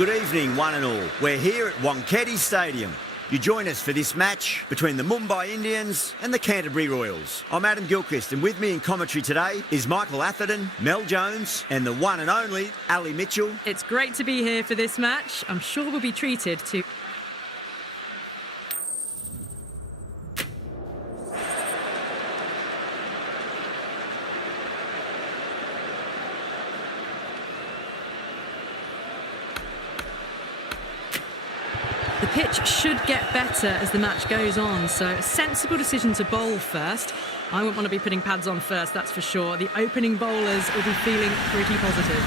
Good evening, one and all. We're here at Wankhede Stadium. You join us for this match between the Mumbai Indians and the Canterbury Royals. I'm Adam Gilchrist, and with me in commentary today is Michael Atherton, Mel Jones and the one and only Ali Mitchell. It's great to be here for this match. I'm sure we'll be treated to... The pitch should get better as the match goes on, so a sensible decision to bowl first. I wouldn't want to be putting pads on first, that's for sure. The opening bowlers will be feeling pretty positive.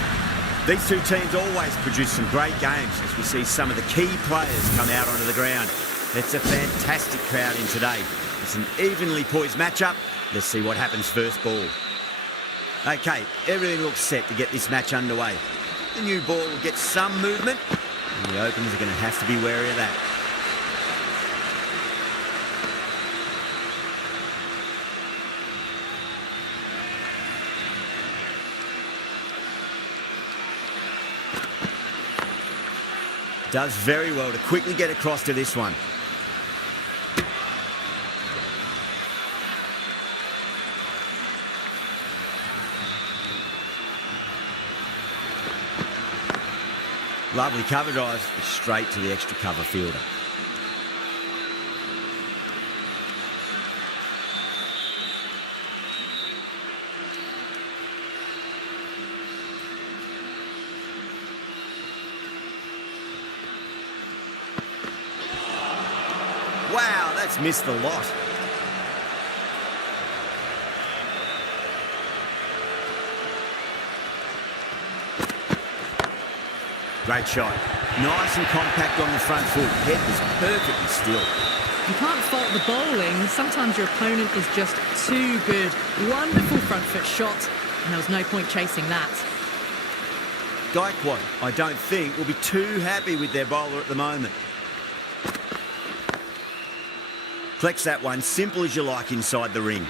These two teams always produce some great games as we see some of the key players come out onto the ground. It's a fantastic crowd in today. It's an evenly poised matchup. Let's see what happens first ball. OK, everything looks set to get this match underway. The new ball will get some movement. And the openers are going to have to be wary of that. Does very well to quickly get across to this one. Lovely cover drive, straight to the extra cover fielder. Wow, that's missed the lot. Great shot. Nice and compact on the front foot. Head was perfectly still. You can't fault the bowling. Sometimes your opponent is just too good. Wonderful front foot shot, and there was no point chasing that. Gaikwad, I don't think, will be too happy with their bowler at the moment. Collects that one, simple as you like inside the ring.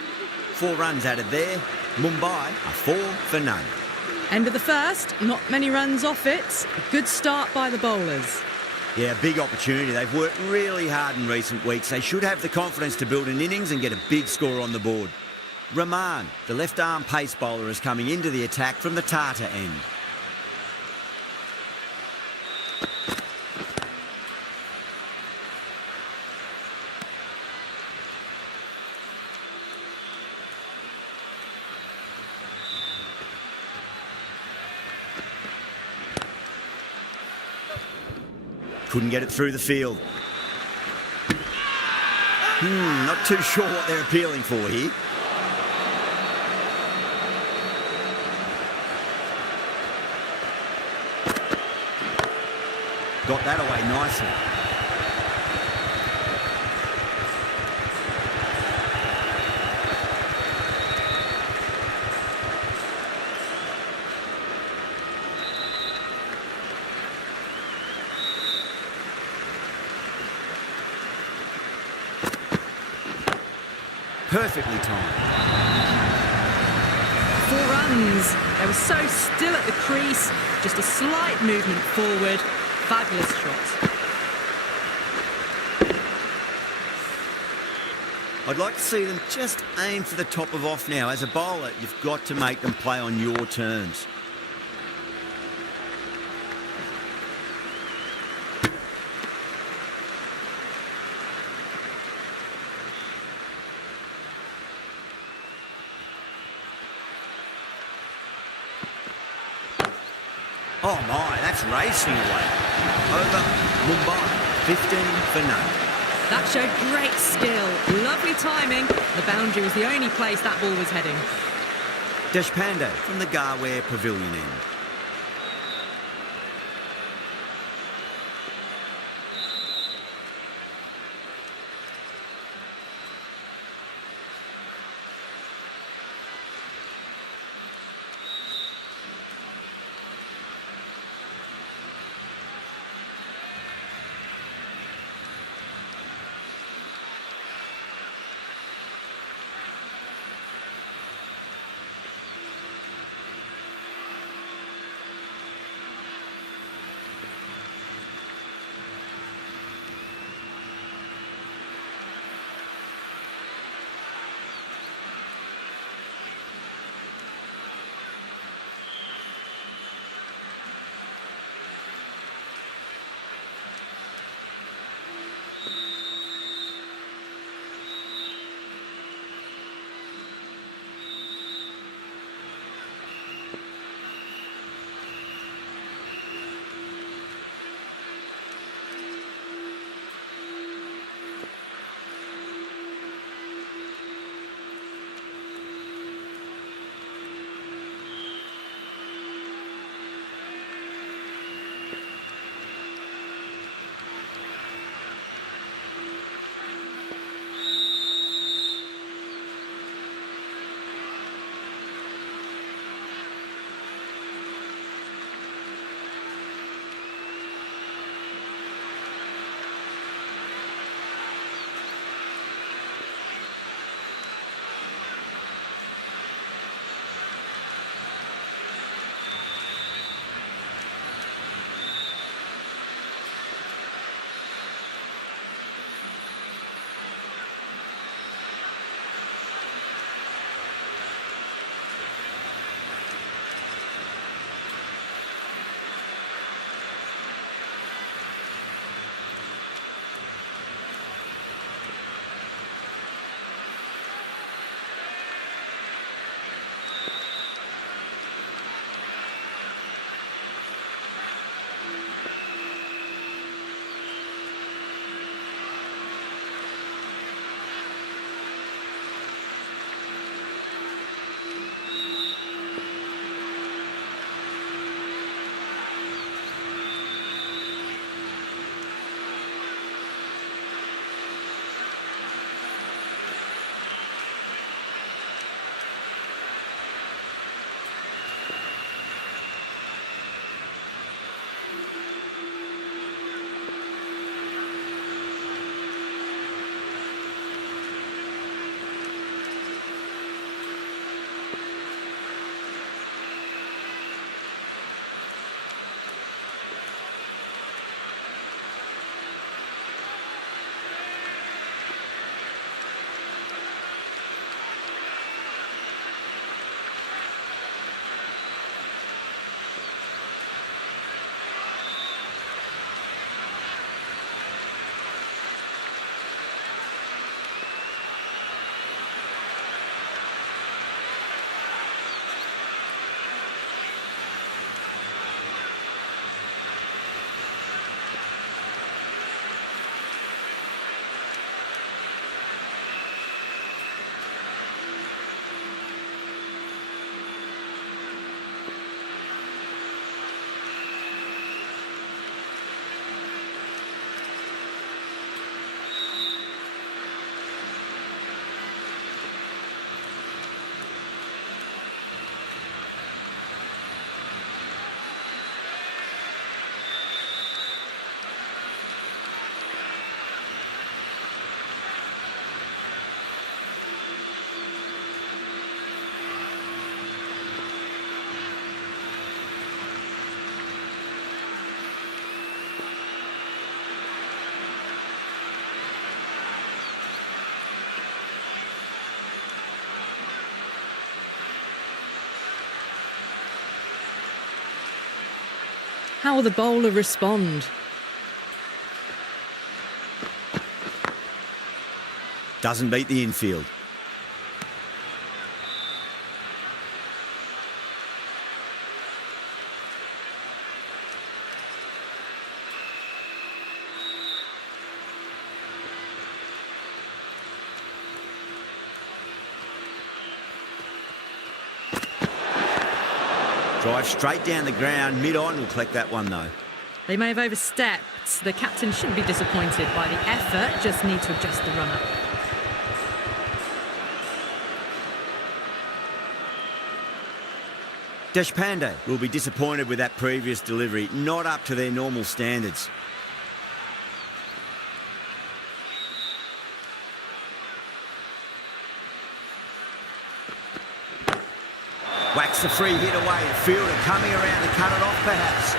4 runs added there. Mumbai are 4 for none. End of the first, not many runs off it. A good start by the bowlers. Yeah, big opportunity. They've worked really hard in recent weeks. They should have the confidence to build an innings and get a big score on the board. Rahman, the left-arm pace bowler, is coming into the attack from the Tata end. Couldn't get it through the field. Not too sure what they're appealing for here. Got that away nicely. Perfectly timed. 4 runs. They were so still at the crease. Just a slight movement forward. Fabulous shot. I'd like to see them just aim for the top of off now. As a bowler, you've got to make them play on your terms. Oh my, that's racing away. Over Mumbai, 15 for none. That showed great skill. Lovely timing. The boundary was the only place that ball was heading. Deshpande from the Garware Pavilion end. How will the bowler respond? Doesn't beat the infield. Drive straight down the ground, mid-on will collect that one though. They may have overstepped. The captain shouldn't be disappointed by the effort, just need to adjust the run-up. Deshpande will be disappointed with that previous delivery, not up to their normal standards. Whacks the free hit away. The fielder coming around to cut it off perhaps.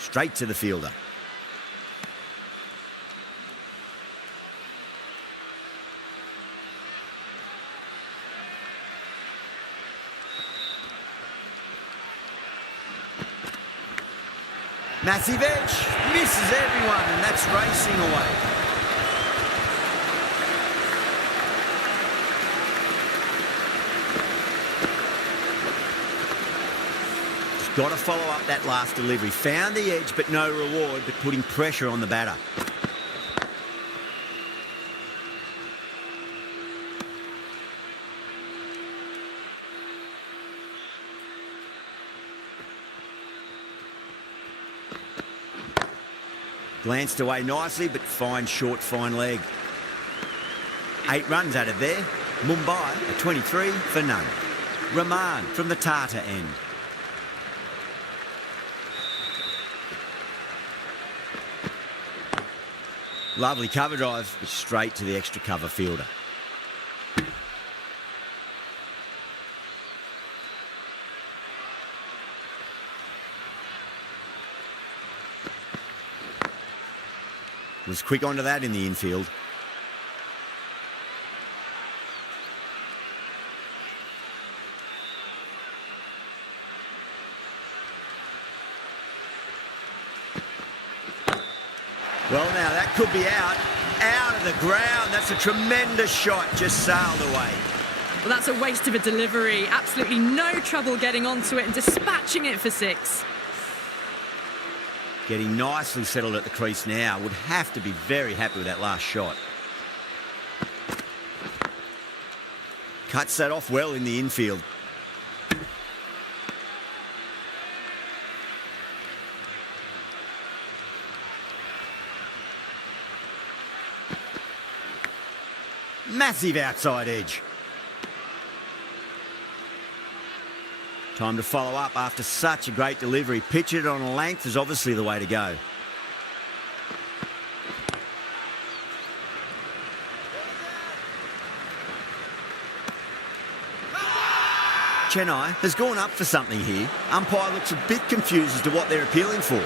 Straight to the fielder. Massive edge, misses everyone, and that's racing away. Just got to follow up that last delivery. Found the edge, but no reward, but putting pressure on the batter. Glanced away nicely, but fine short, fine leg. 8 runs out of there. Mumbai at 23 for none. Rahman from the Tata end. Lovely cover drive, but straight to the extra cover fielder. Was quick onto that in the infield. Well, now that could be out of the ground. That's a tremendous shot, just sailed away. Well, that's a waste of a delivery. Absolutely no trouble getting onto it and dispatching it for 6. Getting nicely settled at the crease now. Would have to be very happy with that last shot. Cuts that off well in the infield. Massive outside edge. Time to follow up after such a great delivery. Pitch it on a length is obviously the way to go. Chennai has gone up for something here. Umpire looks a bit confused as to what they're appealing for.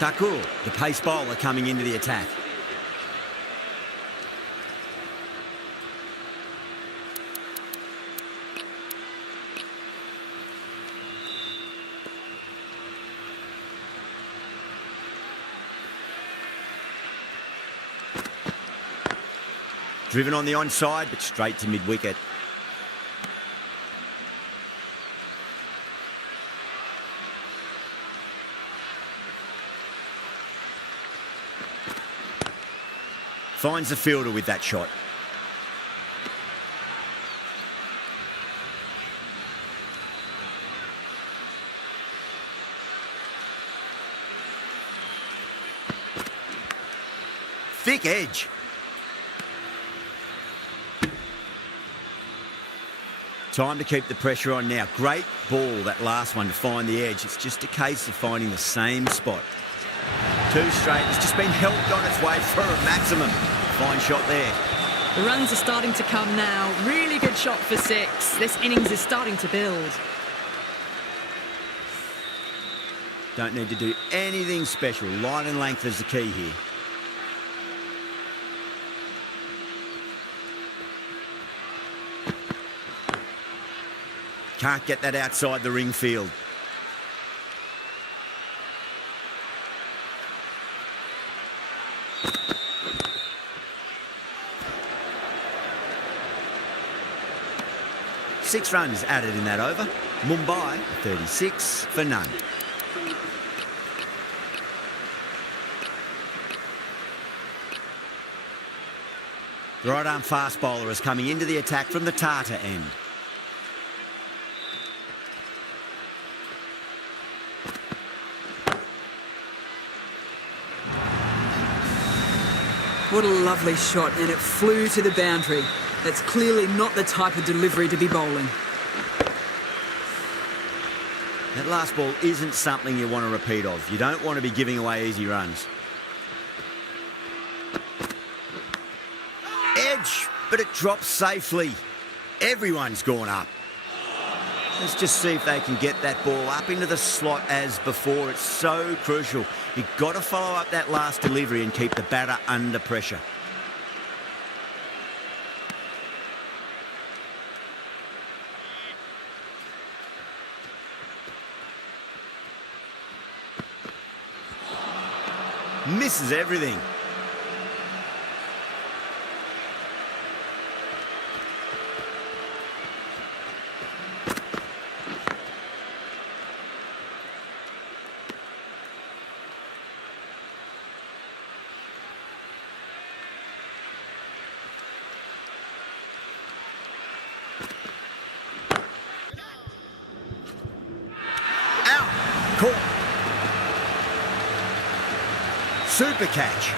Thakur, the pace bowler, coming into the attack. Driven on the onside, but straight to mid-wicket. Finds the fielder with that shot. Thick edge. Time to keep the pressure on now. Great ball, that last one, to find the edge. It's just a case of finding the same spot. 2 straight. It's just been helped on its way for a maximum. Fine shot there. The runs are starting to come now. Really good shot for 6. This innings is starting to build. Don't need to do anything special. Line and length is the key here. Can't get that outside the ring field. Six runs added in that over. Mumbai, 36 for none. The right-arm fast bowler is coming into the attack from the Tata end. What a lovely shot, and it flew to the boundary. That's clearly not the type of delivery to be bowling. That last ball isn't something you want to repeat of. You don't want to be giving away easy runs. Edge, but it drops safely. Everyone's gone up. Let's just see if they can get that ball up into the slot as before. It's so crucial. You've got to follow up that last delivery and keep the batter under pressure. Misses everything. Out. Caught. Super catch.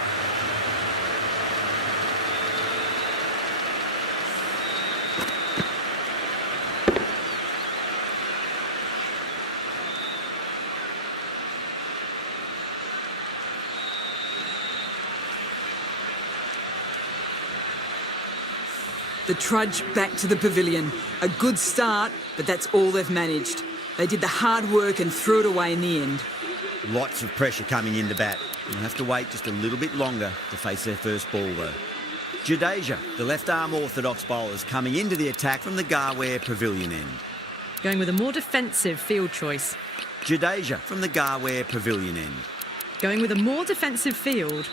The trudge back to the pavilion. A good start, but that's all they've managed. They did the hard work and threw it away in the end. Lots of pressure coming in to bat. They'll have to wait just a little bit longer to face their first ball, though. Jadeja, the left-arm orthodox bowler, is coming into the attack from the Garware Pavilion end. Going with a more defensive field choice. Jadeja from the Garware Pavilion end. Going with a more defensive field.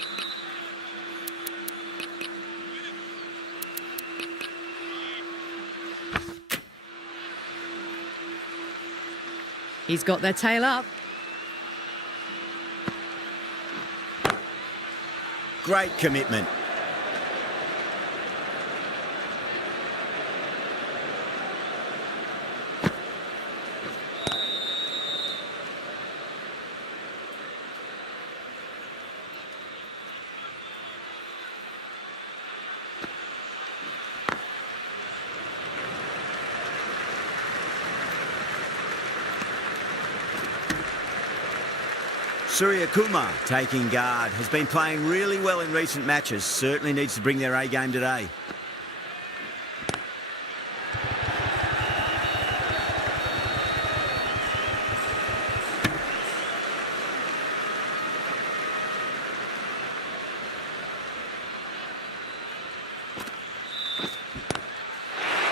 He's got their tail up. Great commitment. Surya Kumar taking guard. Has been playing really well in recent matches. Certainly needs to bring their A game today.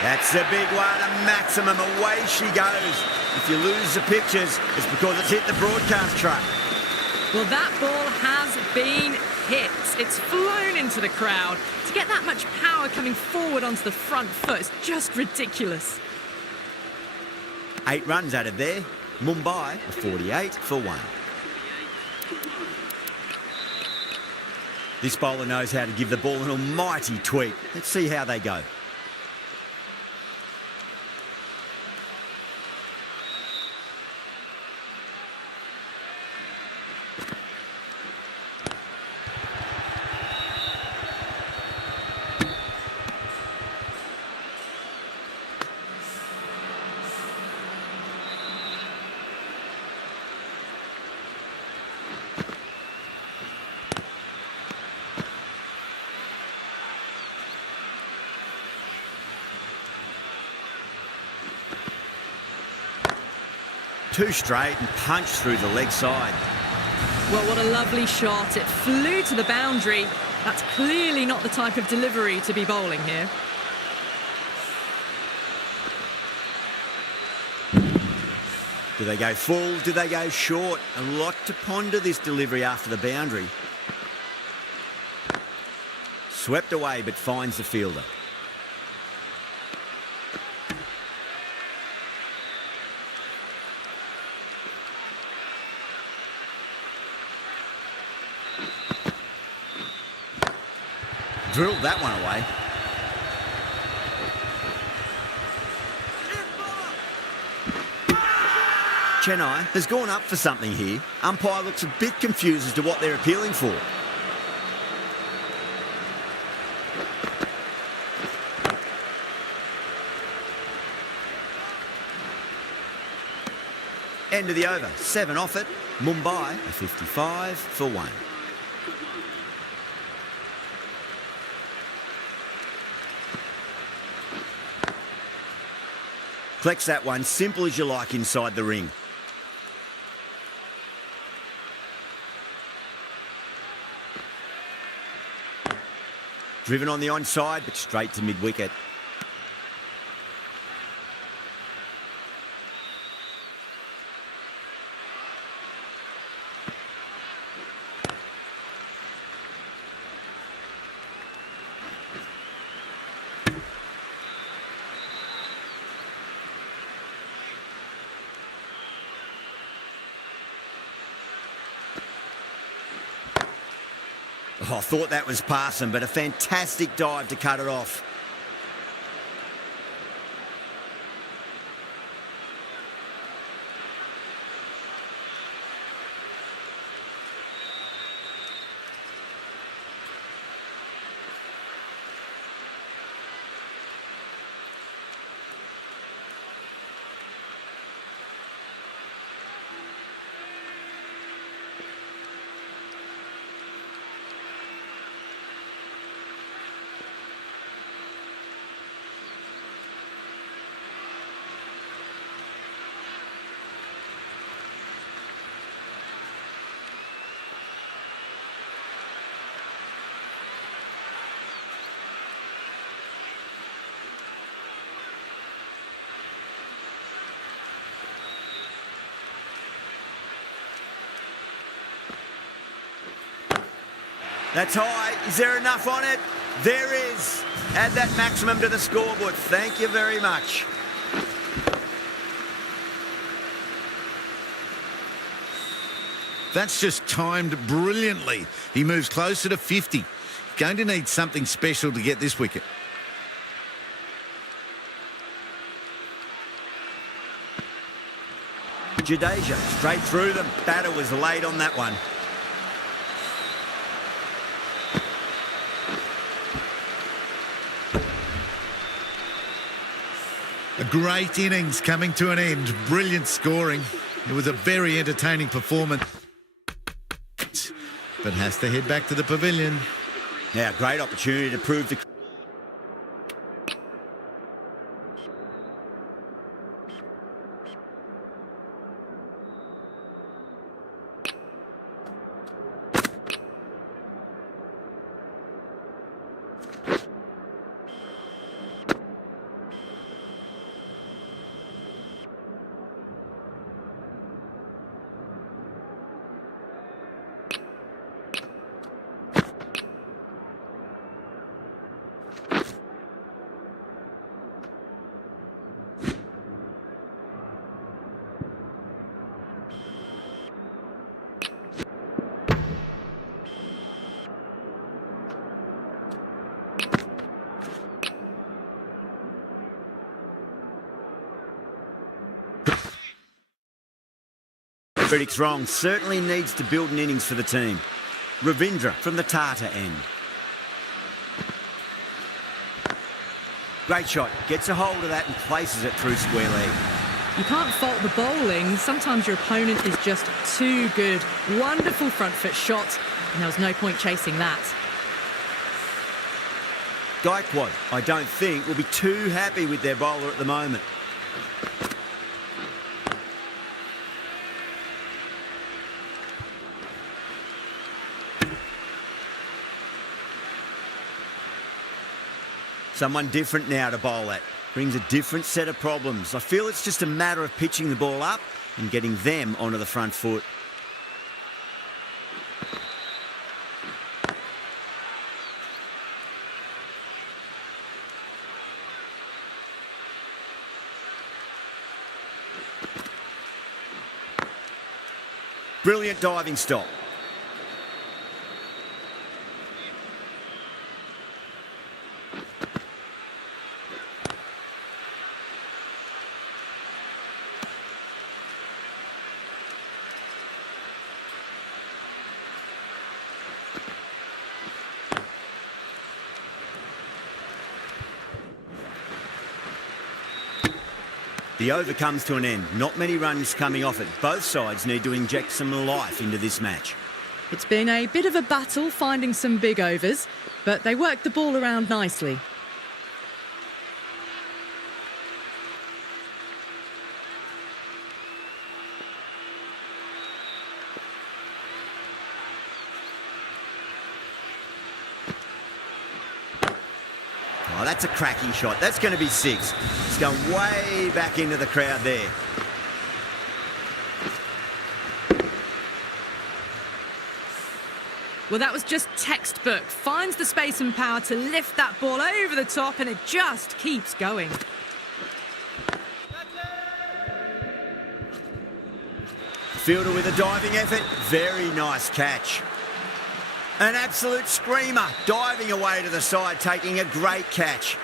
That's a big one, a maximum. Away she goes. If you lose the pictures, it's because it's hit the broadcast truck. Well, that ball has been hit. It's flown into the crowd. To get that much power coming forward onto the front foot is just ridiculous. 8 runs added there. Mumbai, a 48 for 1. This bowler knows how to give the ball an almighty tweak. Let's see how they go. Too straight and punched through the leg side. Well, what a lovely shot. It flew to the boundary. That's clearly not the type of delivery to be bowling here. Do they go full? Do they go short? A lot to ponder this delivery after the boundary. Swept away but finds the fielder. Drilled that one away. Chennai has gone up for something here. Umpire looks a bit confused as to what they're appealing for. End of the over. 7 off it. Mumbai, a 55 for 1. Collects that one, simple as you like inside the ring. Driven on the onside, but straight to mid-wicket. Oh, I thought that was passing, but a fantastic dive to cut it off. That's high. Is there enough on it? There is. Add that maximum to the scoreboard. Thank you very much. That's just timed brilliantly. He moves closer to 50. Going to need something special to get this wicket. Jadeja straight through them. Batter was late on that one. A great innings coming to an end. Brilliant scoring. It was a very entertaining performance. But has to head back to the pavilion. Now, great opportunity to prove the... Critics wrong. Certainly needs to build an innings for the team. Ravindra from the Tata end. Great shot. Gets a hold of that and places it through square leg. You can't fault the bowling. Sometimes your opponent is just too good. Wonderful front foot shot, and there was no point chasing that. Gaikwad, I don't think, will be too happy with their bowler at the moment. Someone different now to bowl at. Brings a different set of problems. I feel it's just a matter of pitching the ball up and getting them onto the front foot. Brilliant diving stop. The over comes to an end. Not many runs coming off it. Both sides need to inject some life into this match. It's been a bit of a battle finding some big overs, but they worked the ball around nicely. Oh, that's a cracking shot. That's going to be 6. It's going way back into the crowd there. Well, that was just textbook. Finds the space and power to lift that ball over the top, and it just keeps going. Fielder with a diving effort. Very nice catch. An absolute screamer. Diving away to the side, taking a great catch.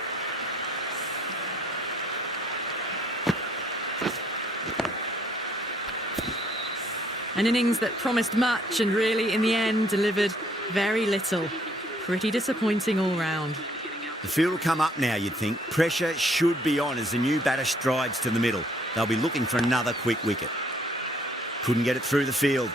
An innings that promised much and really, in the end, delivered very little. Pretty disappointing all round. The field will come up now, you'd think. Pressure should be on as the new batter strides to the middle. They'll be looking for another quick wicket. Couldn't get it through the field.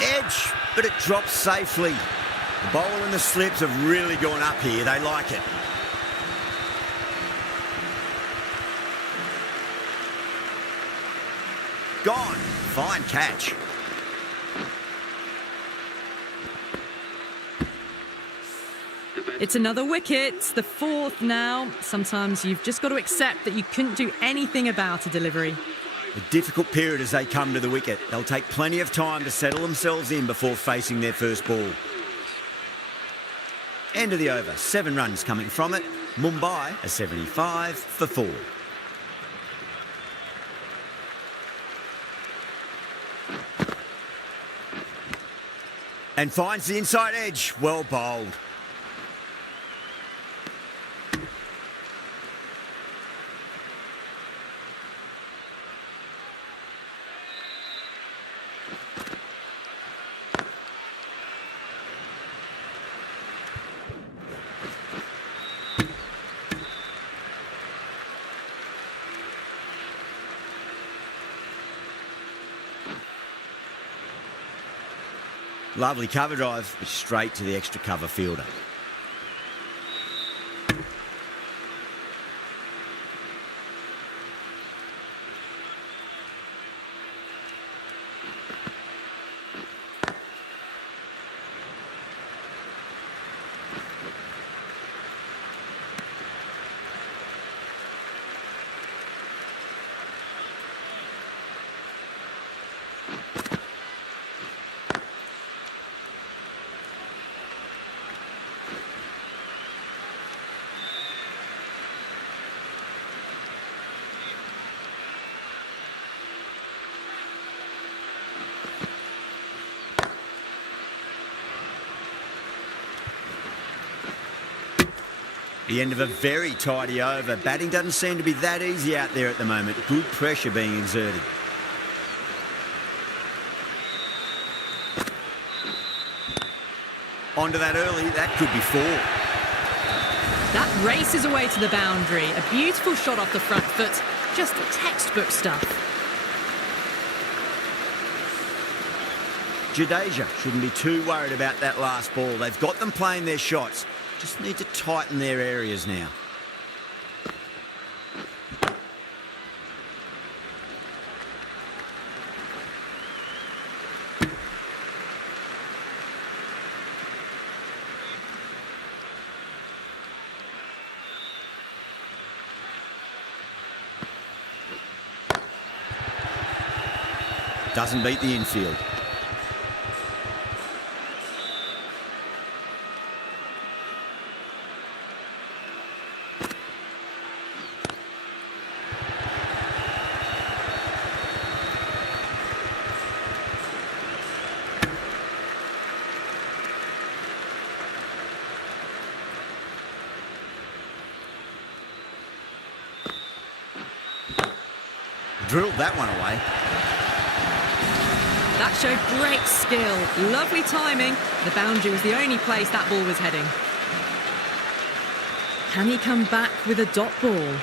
Edge, but it drops safely. The bowl and the slips have really gone up here. They like it. Gone. Fine catch. It's another wicket, the 4th now. Sometimes you've just got to accept that you couldn't do anything about a delivery. A difficult period as they come to the wicket. They'll take plenty of time to settle themselves in before facing their first ball. End of the over. 7 runs coming from it. Mumbai a 75 for 4. And finds the inside edge. Well bowled. Lovely cover drive, but straight to the extra cover fielder. The end of a very tidy over. Batting doesn't seem to be that easy out there at the moment. Good pressure being exerted. Onto that early, that could be 4. That races away to the boundary. A beautiful shot off the front foot. Just textbook stuff. Jadeja shouldn't be too worried about that last ball. They've got them playing their shots. Just need to tighten their areas now. Doesn't beat the infield. Drilled that one away. That showed great skill. Lovely timing. The boundary was the only place that ball was heading. Can he come back with a dot ball?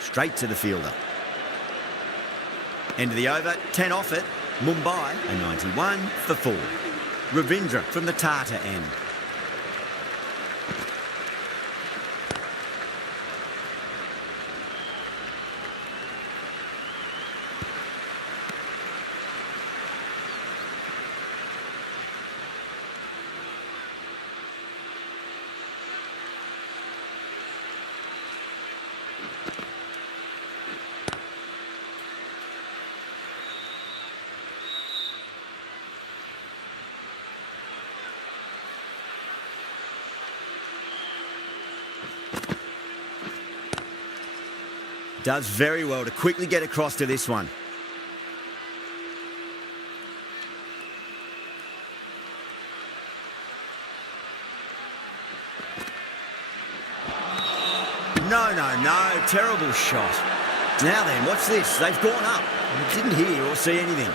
Straight to the fielder. End of the over, 10 off it. Mumbai, a 91 for 4. Ravindra from the Tata end. Does very well to quickly get across to this one. No, terrible shot. Now then, what's this? They've gone up. I didn't hear or see anything.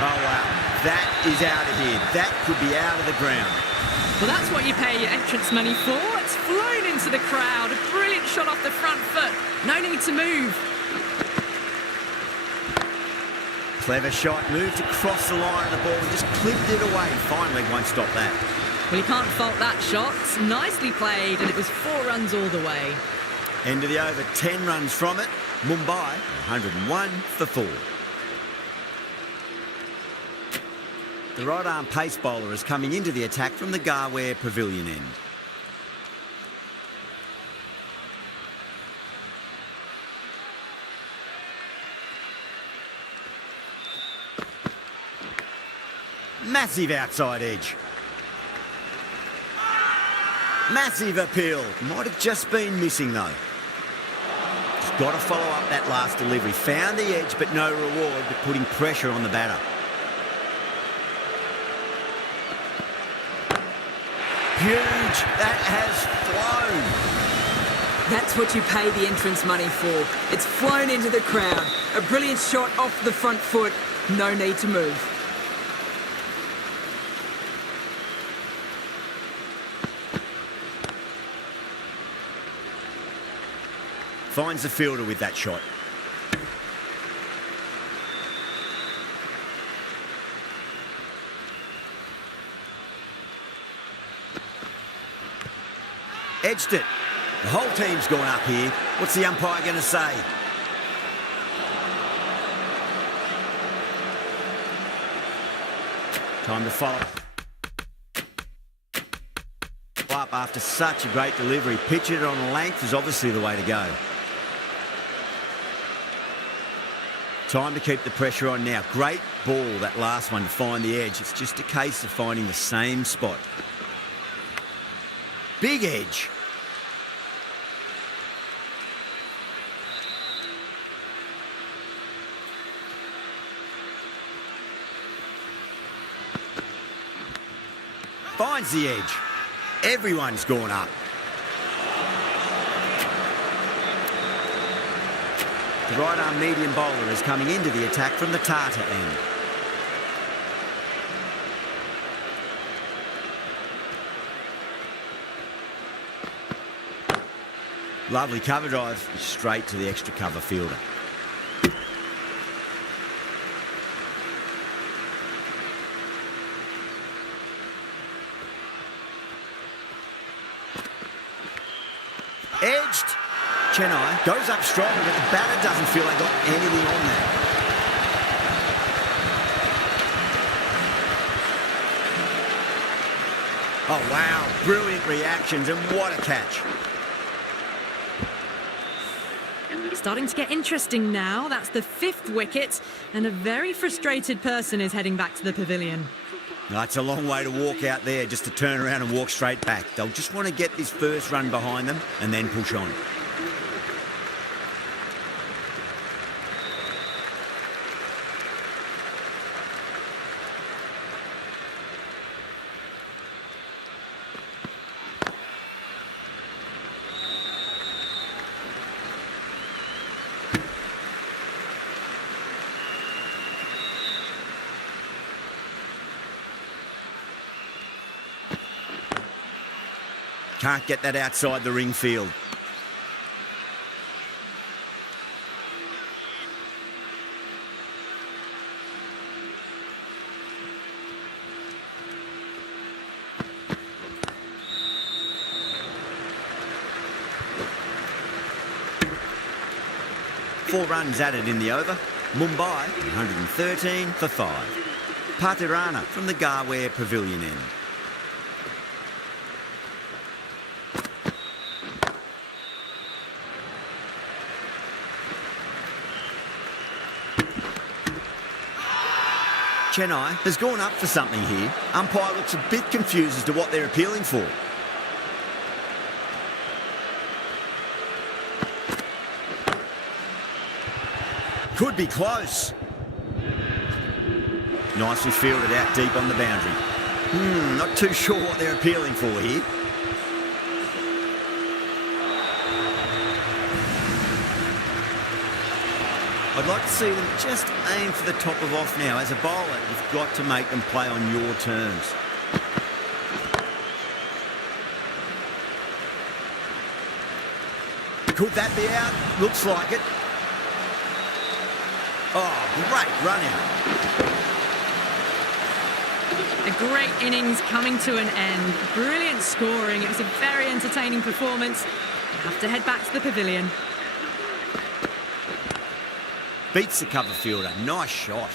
Oh, wow. That is out of here. That could be out of the ground. Well, that's what you pay your entrance money for. It's flown into the crowd. A brilliant shot off the front foot. No need to move. Clever shot, moved across the line of the ball and just clipped it away. Finally, won't stop that. Well, you can't fault that shot. It's nicely played, and it was 4 runs all the way. End of the over, 10 runs from it. Mumbai, 101 for 4. The right-arm pace bowler is coming into the attack from the Garware Pavilion end. Massive outside edge. Massive appeal. Might have just been missing though. Just got to follow up that last delivery. Found the edge but no reward, but putting pressure on the batter. Huge. That has flown. That's what you pay the entrance money for. It's flown into the crowd. A brilliant shot off the front foot. No need to move. Finds the fielder with that shot. Edged it. The whole team's gone up here. What's the umpire going to say? Time to follow up after such a great delivery. Pitch it on length is obviously the way to go. Time to keep the pressure on now. Great ball, that last one, to find the edge. It's just a case of finding the same spot. Big edge. Finds the edge. Everyone's gone up. The right-arm medium bowler is coming into the attack from the Tata end. Lovely cover drive, straight to the extra cover fielder. Edged. Chennai goes up strong, but the batter doesn't feel they got anything on that. Oh, wow. Brilliant reactions, and what a catch. Starting to get interesting now. That's the 5th wicket, and a very frustrated person is heading back to the pavilion. No, it's a long way to walk out there just to turn around and walk straight back. They'll just want to get this first run behind them and then push on. Can't get that outside the ring field. Four runs added in the over. Mumbai, 113 for 5. Patirana from the Garware Pavilion end. Chennai has gone up for something here. Umpire looks a bit confused as to what they're appealing for. Could be close. Nicely fielded out deep on the boundary. Not too sure what they're appealing for here. I'd like to see them just aim for the top of off now. As a bowler, you've got to make them play on your terms. Could that be out? Looks like it. Oh, great run out. A great innings coming to an end. Brilliant scoring. It was a very entertaining performance. Have to head back to the pavilion. Beats the cover fielder. Nice shot.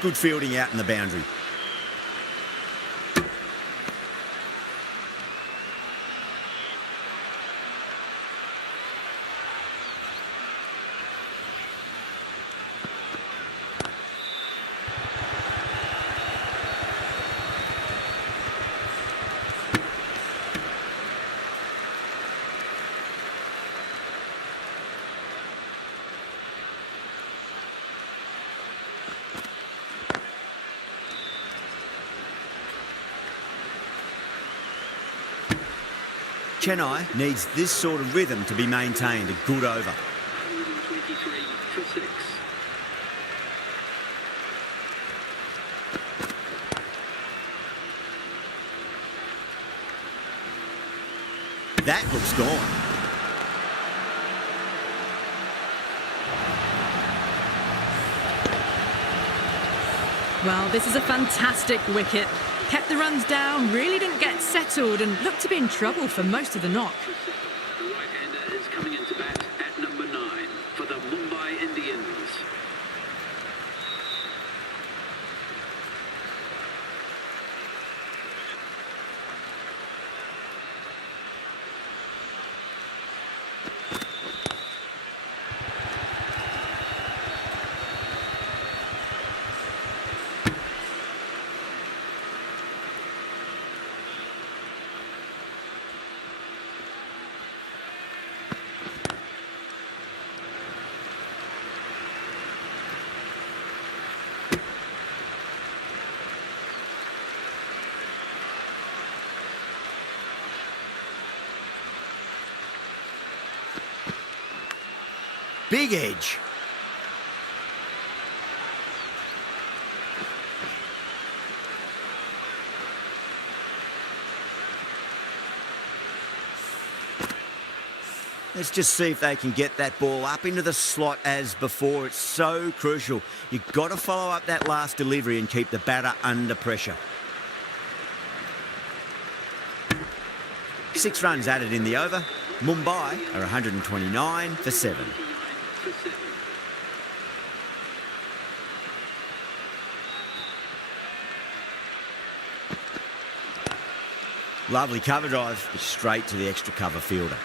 Good fielding out in the boundary. Chennai needs this sort of rhythm to be maintained. A good over. 123 for 6. That looks gone. Well, this is a fantastic wicket. Kept the runs down, really didn't get settled and looked to be in trouble for most of the knock. The right-hander is coming into bat at number 9 for the Mumbai Indians. Big edge. Let's just see if they can get that ball up into the slot as before. It's so crucial. You've got to follow up that last delivery and keep the batter under pressure. 6 runs added in the over. Mumbai are 129 for 7. Lovely cover drive, straight to the extra cover fielder.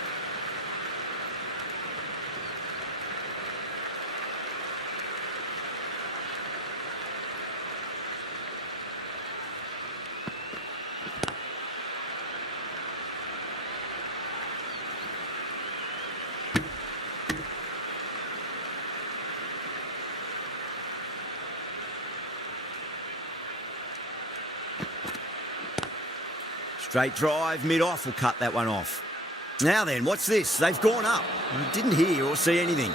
Straight drive, mid-off will cut that one off. Now then, what's this? They've gone up. I didn't hear or see anything.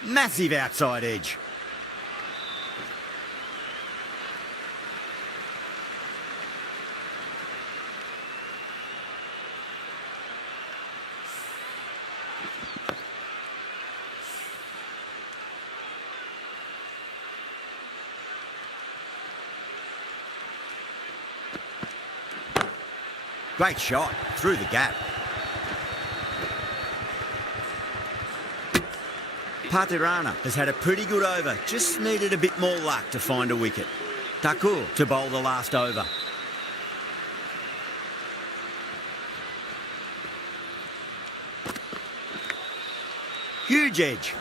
Massive outside edge. Great shot through the gap. Patirana has had a pretty good over, just needed a bit more luck to find a wicket. Thakur to bowl the last over. Huge edge.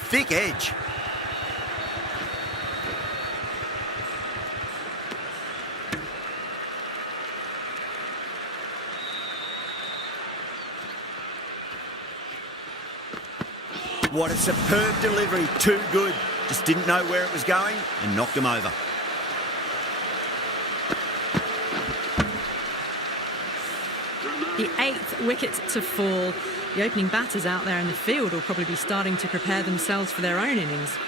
Thick edge. What a superb delivery, too good. Just didn't know where it was going and knocked him over. The 8th wicket to fall. The opening batters out there in the field will probably be starting to prepare themselves for their own innings.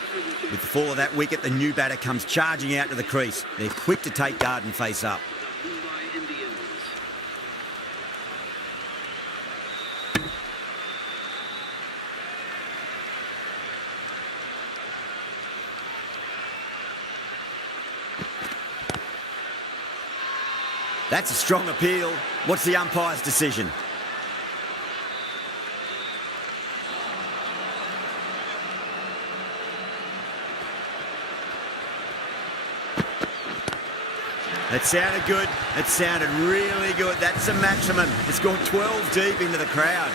With the fall of that wicket, the new batter comes charging out to the crease. They're quick to take guard and face up. Mumbai Indians. That's a strong appeal. What's the umpire's decision? That sounded good. It sounded really good. That's the maximum. It's gone 12 deep into the crowd.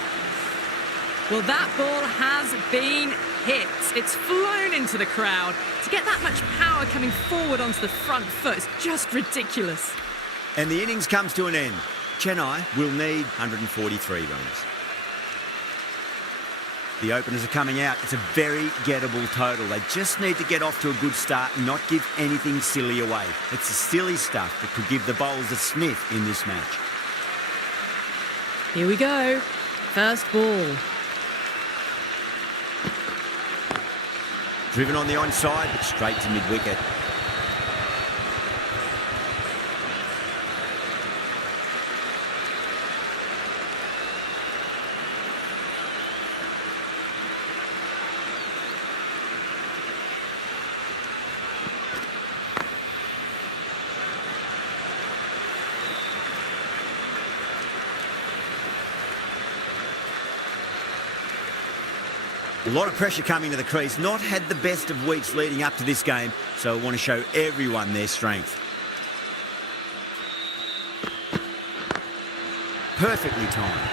Well, that ball has been hit. It's flown into the crowd. To get that much power coming forward onto the front foot is just ridiculous. And the innings comes to an end. Chennai will need 143 runs. The openers are coming out. It's a very gettable total. They just need to get off to a good start and not give anything silly away. It's the silly stuff that could give the bowlers a sniff in this match. Here we go. First ball. Driven on the onside, but straight to mid-wicket. A lot of pressure coming to the crease. Not had the best of weeks leading up to this game, so I want to show everyone their strength. Perfectly timed.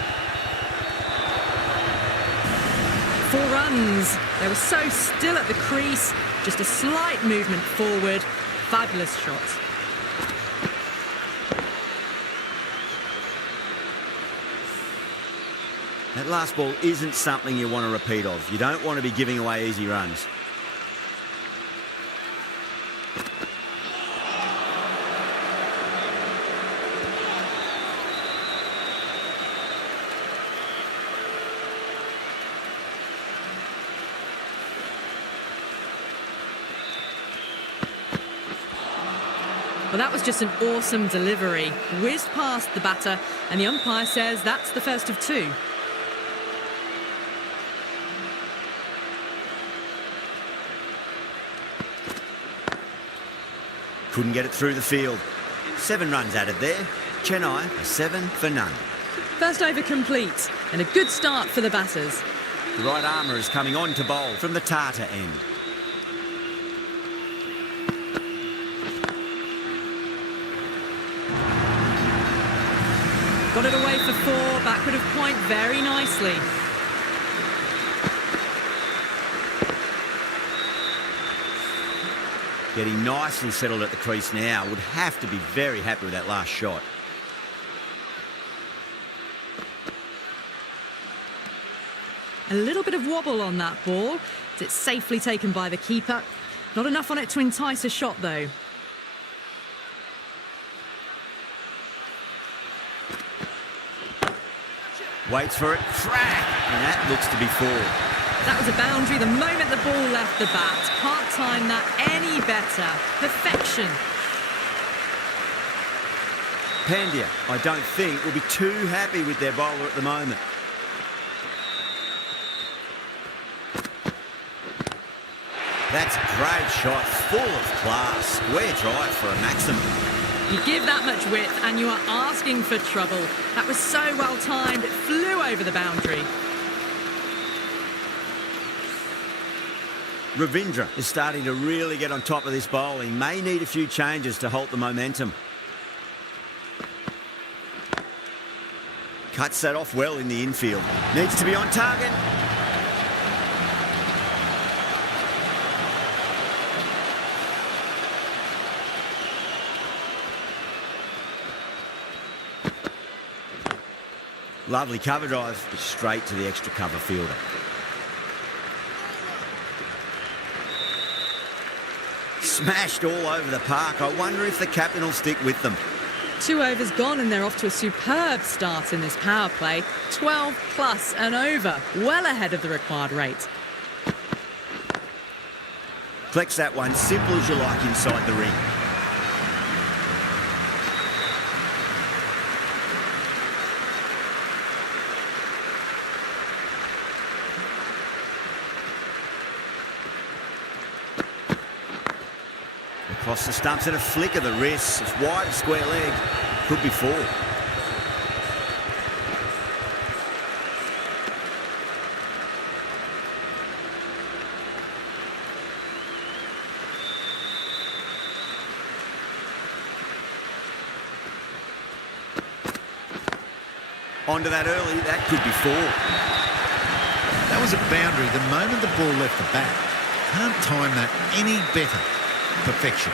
4 runs. They were so still at the crease. Just a slight movement forward. Fabulous shot. That last ball isn't something you want to repeat of. You don't want to be giving away easy runs. Well, that was just an awesome delivery. Whizzed past the batter, and the umpire says that's the first of two. Couldn't get it through the field. 7 runs added there. Chennai are 7 for none. First over complete, and a good start for the batters. The right armour is coming on to bowl from the Tata end. Got it away for 4, backward of point very nicely. Getting nicely settled at the crease now. Would have to be very happy with that last shot. A little bit of wobble on that ball. It's safely taken by the keeper. Not enough on it to entice a shot, though. Waits for it. Crack! And that looks to be 4. That was a boundary the moment the ball left the bat. Can't time that any better. Perfection. Pandya, I don't think, will be too happy with their bowler at the moment. That's a great shot, full of class. Square drive for a maximum. You give that much width and you are asking for trouble. That was so well timed, it flew over the boundary. Ravindra is starting to really get on top of this bowling. May need a few changes to halt the momentum. Cuts that off well in the infield. Needs to be on target. Lovely cover drive, but straight to the extra cover fielder. Smashed all over the park. I wonder if the captain will stick with them. 2 overs gone and they're off to a superb start in this power play. 12 plus and over, well ahead of the required rate. Collects that one, simple as you like inside the ring. Across the stumps and a flick of the wrist. It's wide, square leg. Could be 4. Onto that early, that could be 4. That was a boundary the moment the ball left the bat. Can't time that any better. Perfection.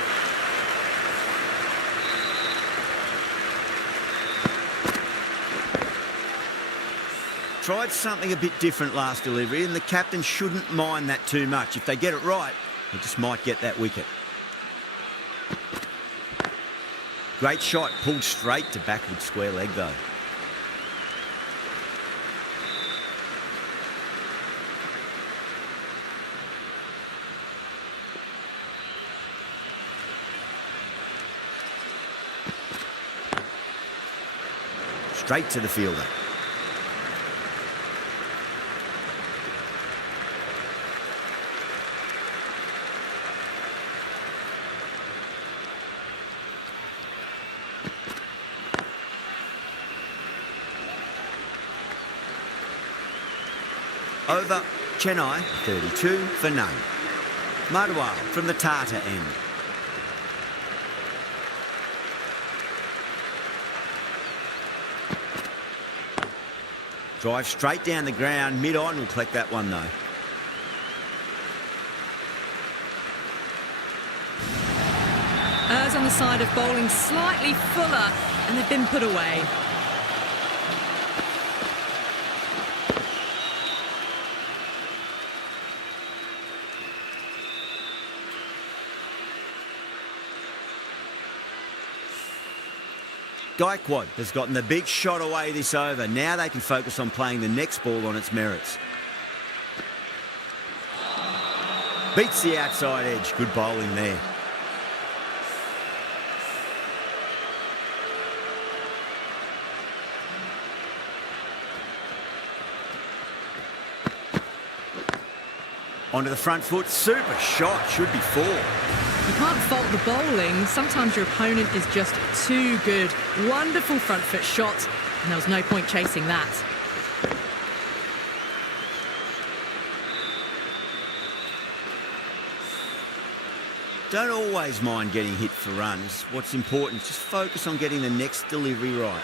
Tried something a bit different last delivery, and the captain shouldn't mind that too much. If they get it right, they just might get that wicket. Great shot, pulled straight to backward square leg though. Straight to the fielder. Over, Chennai, 32 for none. Madhawal from the Tata end. Drive straight down the ground, mid-on, will collect that one though. Errs on the side of bowling slightly fuller, and they've been put away. Gaikwad has gotten the big shot away this over. Now they can focus on playing the next ball on its merits. Beats the outside edge. Good bowling there. Onto the front foot. Super shot. Should be 4. You can't fault the bowling. Sometimes your opponent is just too good. Wonderful front foot shot, and there was no point chasing that. Don't always mind getting hit for runs. What's important is just focus on getting the next delivery right.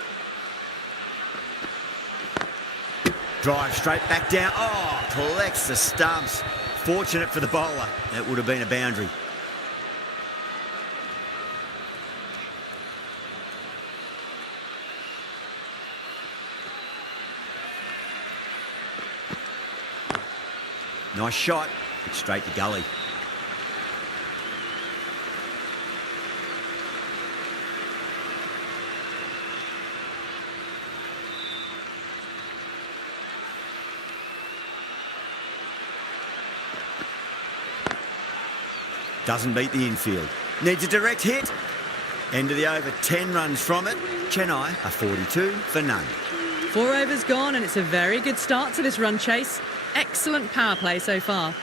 Drive straight back down. Oh, collects the stumps. Fortunate for the bowler. That would have been a boundary. Nice shot. It's straight to gully. Doesn't beat the infield. Needs a direct hit. End of the over, 10 runs from it. Chennai are 42 for none. 4 overs gone, and it's a very good start to this run chase. Excellent power play so far.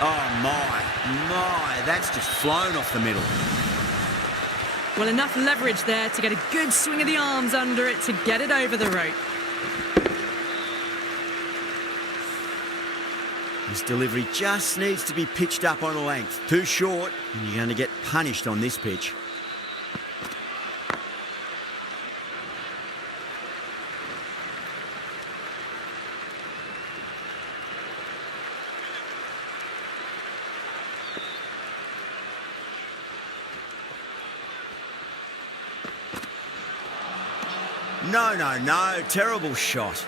Oh my, that's just flown off the middle. Well, enough leverage there to get a good swing of the arms under it to get it over the rope. This delivery just needs to be pitched up on a length. Too short, and you're going to get punished on this pitch. No. Terrible shot.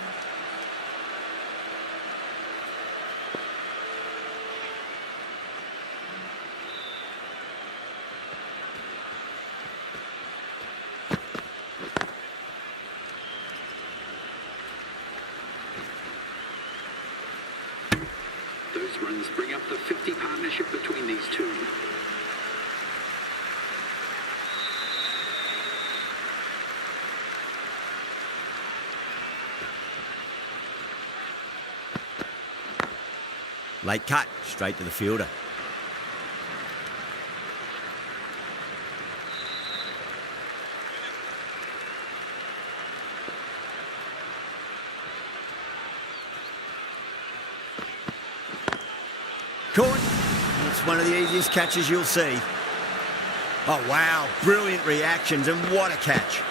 Those runs bring up the 50 partnership between these two. Late cut, straight to the fielder. Caught. It's one of the easiest catches you'll see. Oh, wow. Brilliant reactions, and what a catch.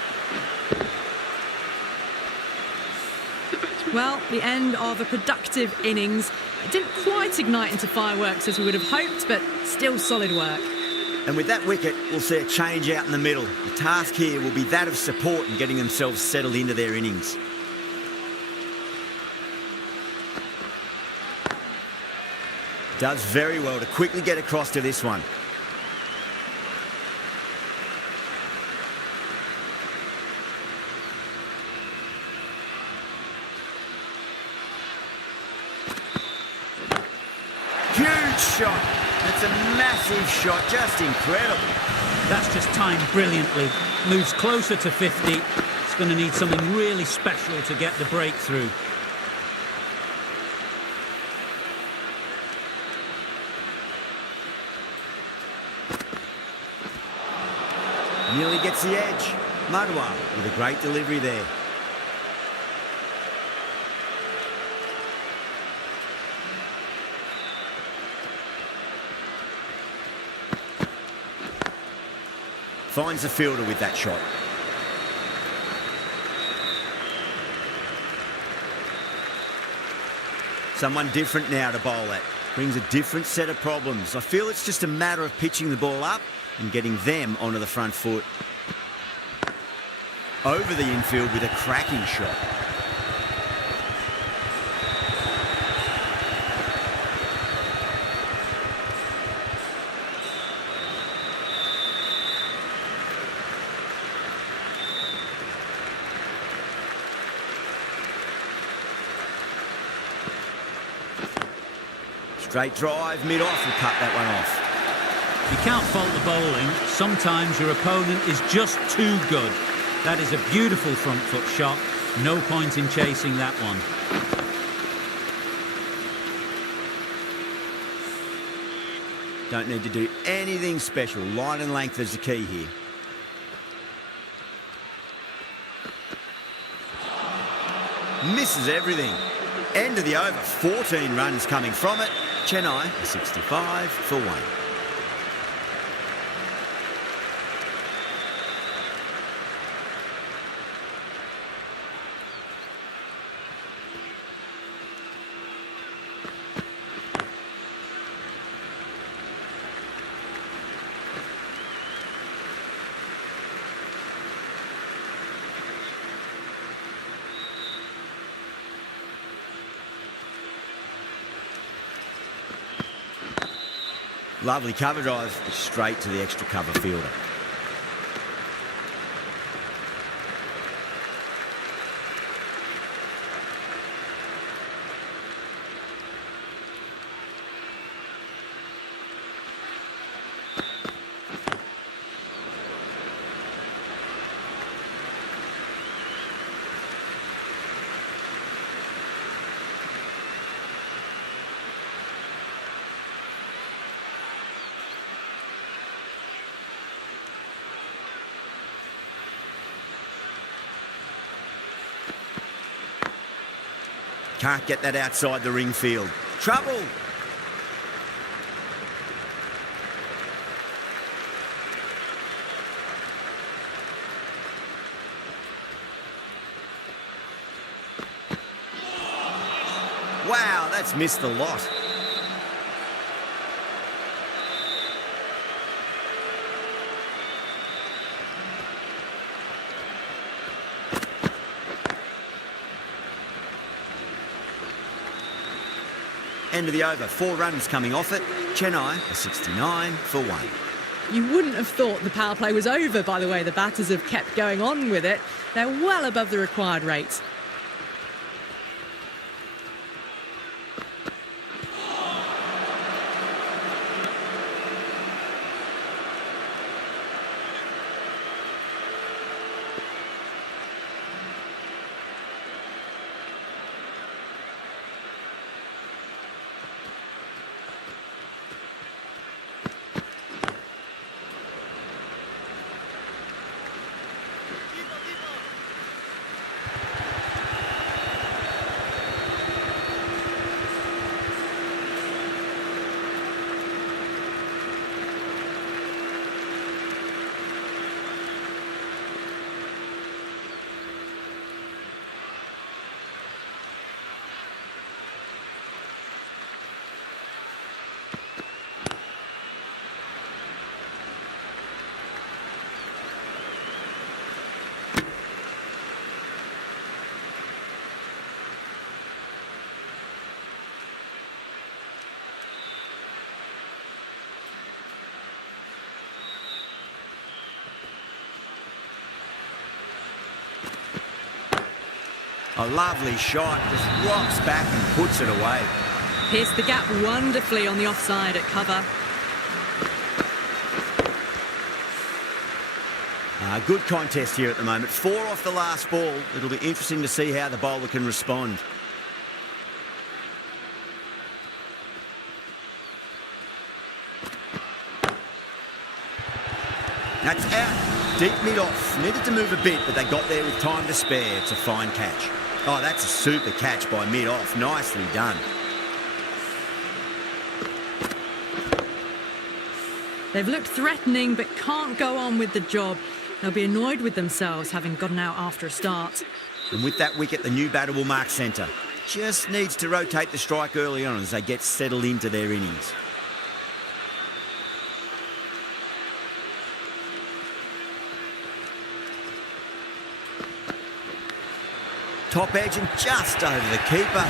Well, the end of a productive innings. It didn't quite ignite into fireworks as we would have hoped, but still solid work. And with that wicket, we'll see a change out in the middle. The task here will be that of support and getting themselves settled into their innings. Does very well to quickly get across to this one. Huge shot. That's a massive shot, just incredible. That's just timed brilliantly. Moves closer to 50. It's going to need something really special to get the breakthrough. Nearly gets the edge. Madhwa with a great delivery there. Finds the fielder with that shot. Someone different now to bowl at. Brings a different set of problems. I feel it's just a matter of pitching the ball up and getting them onto the front foot. Over the infield with a cracking shot. Straight drive, mid-off, will cut that one off. You can't fault the bowling. Sometimes your opponent is just too good. That is a beautiful front foot shot. No point in chasing that one. Don't need to do anything special. Line and length is the key here. Misses everything. End of the over. 14 runs coming from it. Chennai, 65 for 1. Lovely cover drive, straight to the extra cover fielder. Can't get that outside the ring field. Trouble! Wow, that's missed the lot. End of the over. 4 runs coming off it. Chennai, a 69 for 1. You wouldn't have thought the power play was over by the way the batters have kept going on with it. They're well above the required rates. A lovely shot, just rocks back and puts it away. Pierced the gap wonderfully on the offside at cover. Good contest here at the moment. 4 off the last ball. It'll be interesting to see how the bowler can respond. That's out. Deep mid-off. Needed to move a bit, but they got there with time to spare. It's a fine catch. Oh, that's a super catch by mid-off. Nicely done. They've looked threatening but can't go on with the job. They'll be annoyed with themselves having gotten out after a start. And with that wicket, the new batter will mark centre. Just needs to rotate the strike early on as they get settled into their innings. Top edge and just over the keeper.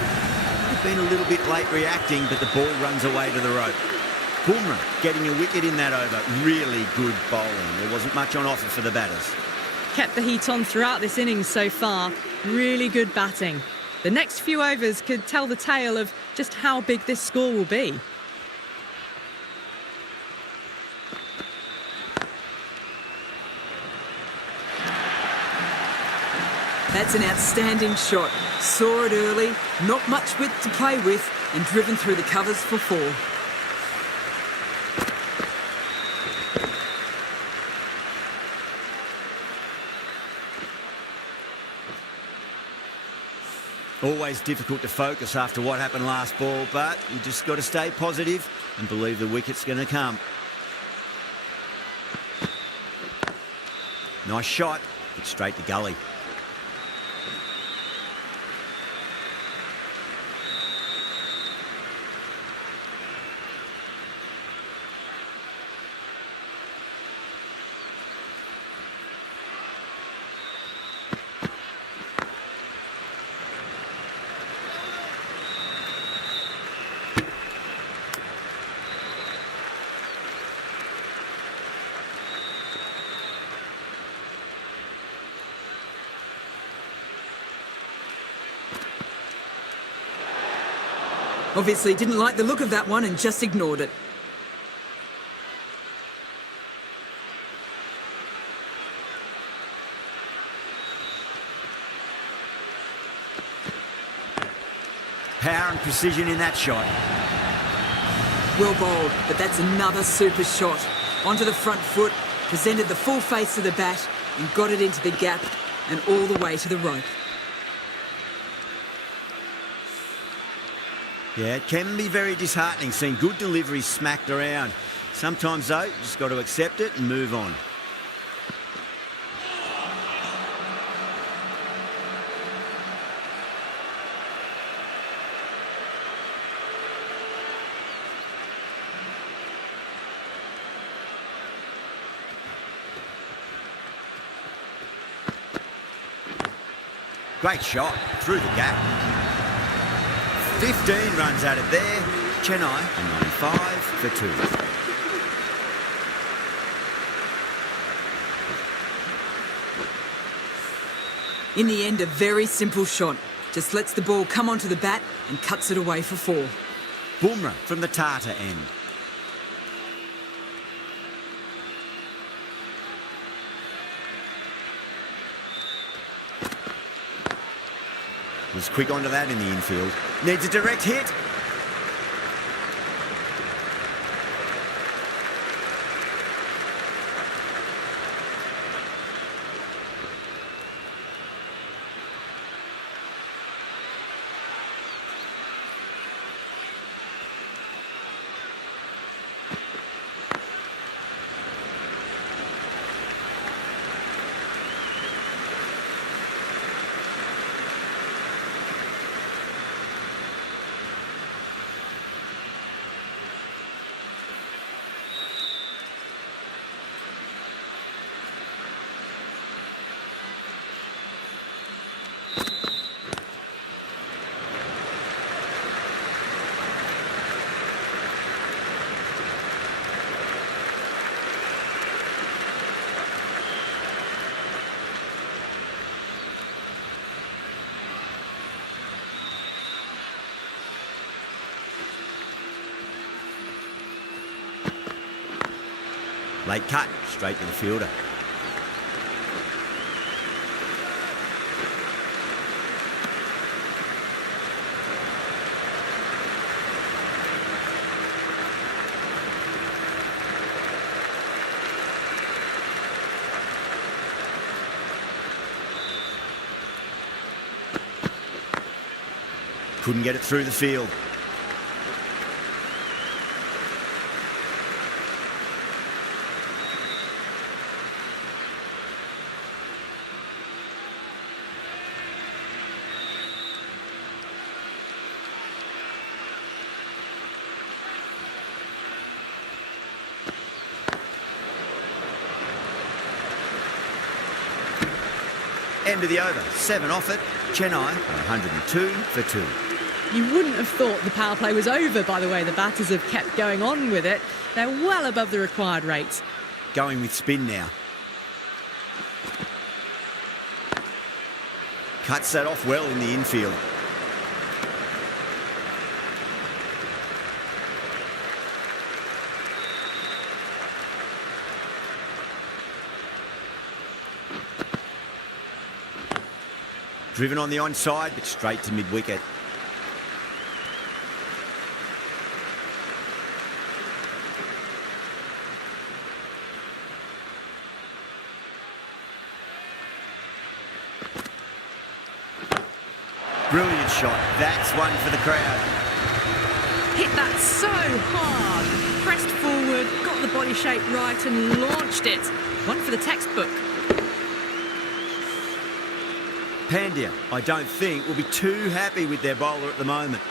They've been a little bit late reacting, but the ball runs away to the rope. Bumrah getting a wicket in that over. Really good bowling. There wasn't much on offer for the batters. Kept the heat on throughout this innings so far. Really good batting. The next few overs could tell the tale of just how big this score will be. That's an outstanding shot. Saw it early, not much width to play with, and driven through the covers for 4. Always difficult to focus after what happened last ball, but you just got to stay positive and believe the wicket's going to come. Nice shot, but straight to gully. Obviously didn't like the look of that one and just ignored it. Power and precision in that shot. Well bowled, but that's another super shot. Onto the front foot, presented the full face of the bat and got it into the gap and all the way to the rope. Yeah, it can be very disheartening seeing good deliveries smacked around. Sometimes, though, you just got to accept it and move on. Great shot, through the gap. 15 runs out of there. Chennai are 95 for 2. In the end, a very simple shot. Just lets the ball come onto the bat and cuts it away for 4. Bumrah from the Tata end. Was quick onto that in the infield. Needs a direct hit. Late cut, straight to the fielder. Couldn't get it through the field. End of the over, 7 off it. Chennai are 102 for 2. You wouldn't have thought the power play was over by the way the batters have kept going on with it. They're well above the required rates. Going with spin now. Cuts that off well in the infield. Driven on the onside, but straight to mid-wicket. Brilliant shot. That's one for the crowd. Hit that so hard. Pressed forward, got the body shape right and launched it. One for the textbook. Pandya, I don't think, will be too happy with their bowler at the moment.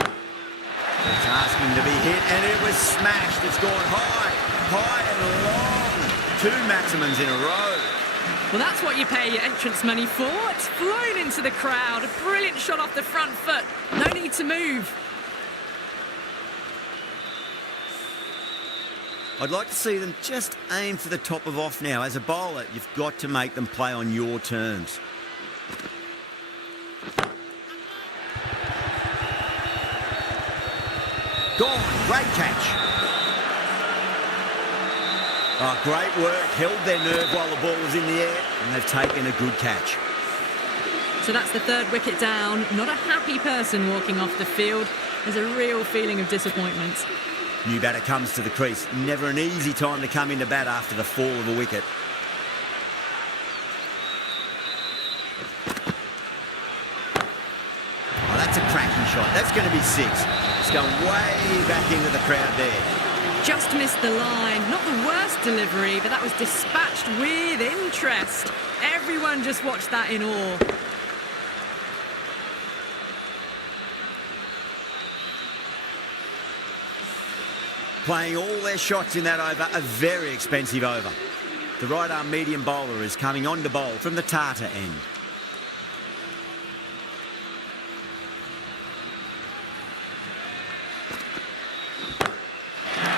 It's asking to be hit, and it was smashed. It's gone high and long. 2 maximums in a row. Well, that's what you pay your entrance money for. It's flown into the crowd. A brilliant shot off the front foot. No need to move. I'd like to see them just aim for the top of off now. As a bowler, you've got to make them play on your terms. Gone. Great catch. Oh, great work. Held their nerve while the ball was in the air, and they've taken a good catch. So that's the 3rd wicket down. Not a happy person walking off the field. There's a real feeling of disappointment. New batter comes to the crease. Never an easy time to come into bat after the fall of a wicket. Oh, that's a cracking shot. That's going to be 6. It's going way back into the crowd there. Just missed the line. Not the worst delivery, but that was dispatched with interest. Everyone just watched that in awe. Playing all their shots in that over, a very expensive over. The right-arm medium bowler is coming on to bowl from the Tata end.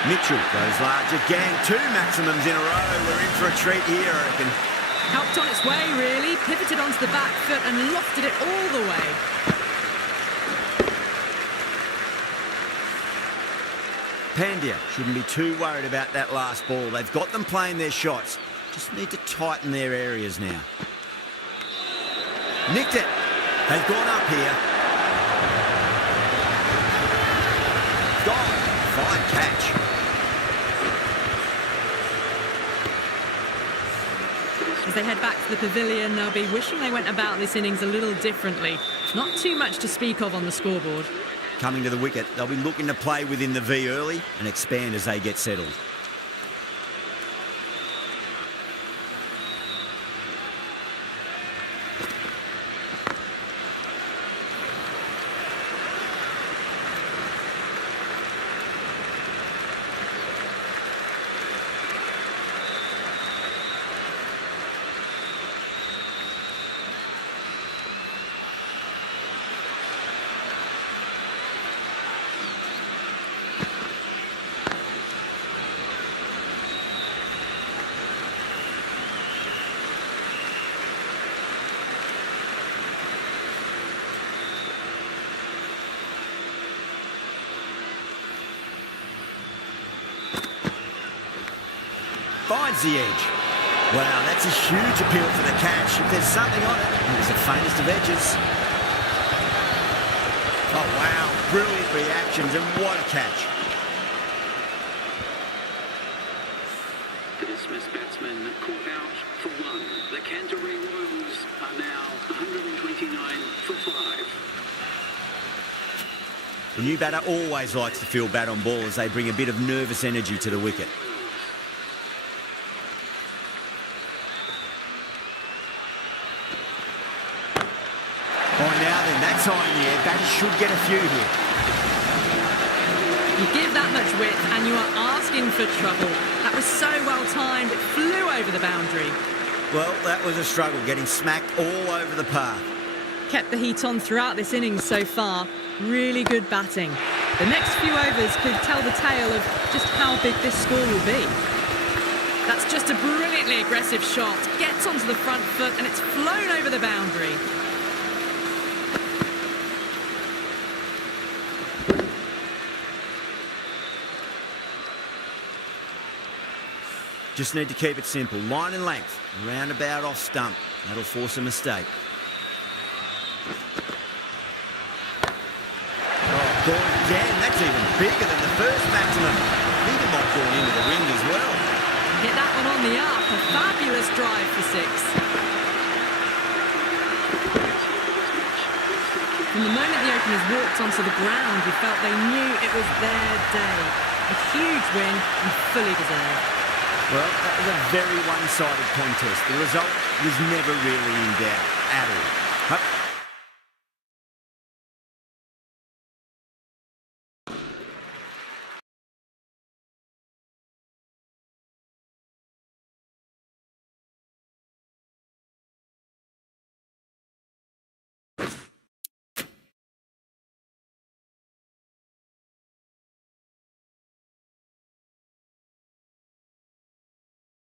Mitchell goes large again. 2 maximums in a row. We're in for a treat here, I reckon. Helped on its way, really. Pivoted onto the back foot and lofted it all the way. Pandya shouldn't be too worried about that last ball. They've got them playing their shots. Just need to tighten their areas now. Nicked it. They've gone up here. Gone. Fine catch. As they head back to the pavilion, they'll be wishing they went about this innings a little differently. Not too much to speak of on the scoreboard. Coming to the wicket, they'll be looking to play within the V early and expand as they get settled. Finds the edge. Wow, that's a huge appeal for the catch. If there's something on it, it was the faintest of edges. Oh, wow. Brilliant reactions, and what a catch. The dismissed batsman caught out for 1. The Canterbury Royals are now 129 for 5. The new batter always likes to feel bat on ball as they bring a bit of nervous energy to the wicket. That's high in the air. Batters should get a few here. You give that much width and you are asking for trouble. That was so well timed, it flew over the boundary. Well, that was a struggle, getting smacked all over the path. Kept the heat on throughout this innings so far. Really good batting. The next few overs could tell the tale of just how big this score will be. That's just a brilliantly aggressive shot. Gets onto the front foot and it's flown over the boundary. Just need to keep it simple. Line and length. Roundabout off stump. That'll force a mistake. Oh, gone again. That's even bigger than the first maximum. I think it might have gone into the wind as well. Hit that one on the up. A fabulous drive for 6. From the moment the openers walked onto the ground, we felt they knew it was their day. A huge win and fully deserved. Well, that was a very one-sided contest. The result was never really in doubt at all.